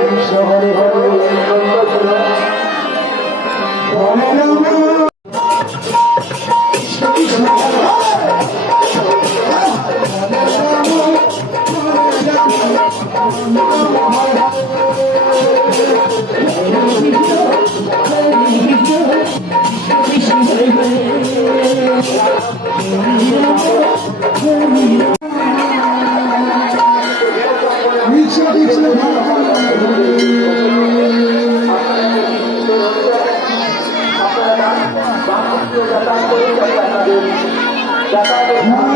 Krishna Krishna Hare